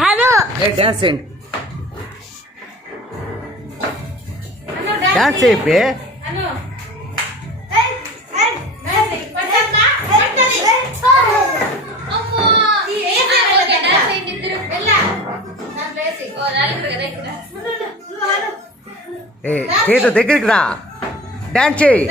hello dance చేయండి dance చేయి చేతో దగ్గరికి రా డాన్స్ చేయి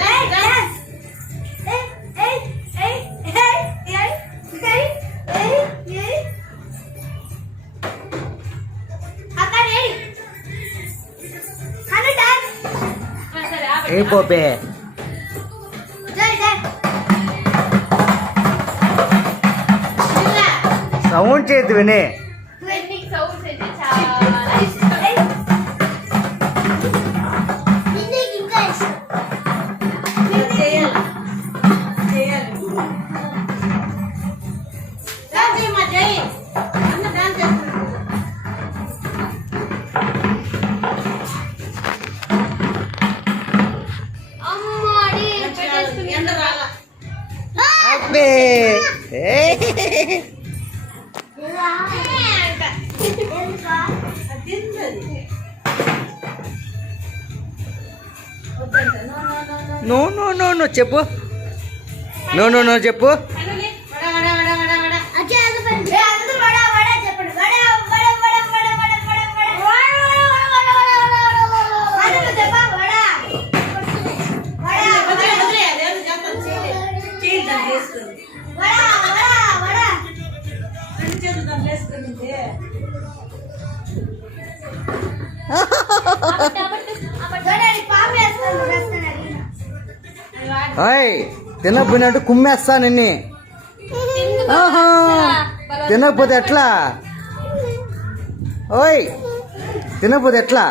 ఏ పోపే సౌండ్ చేతి వినే నో నో నో నో చెప్పు నో నో నో చెప్పు తినకపోయినట్టు కుమ్మేస్తా నిన్ను తినకపోతే ఎట్లా ఓయ్ తినకపోతే ఎట్లా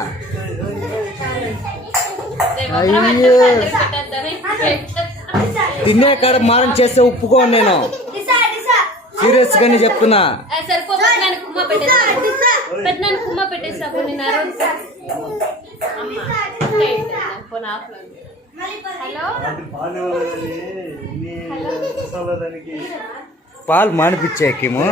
అయ్యో తినే కాడ మారం చేస్తే ఒప్పుకోను నేను సీరియస్ గానే చెప్తున్నా పాలు మానిపించేకేమో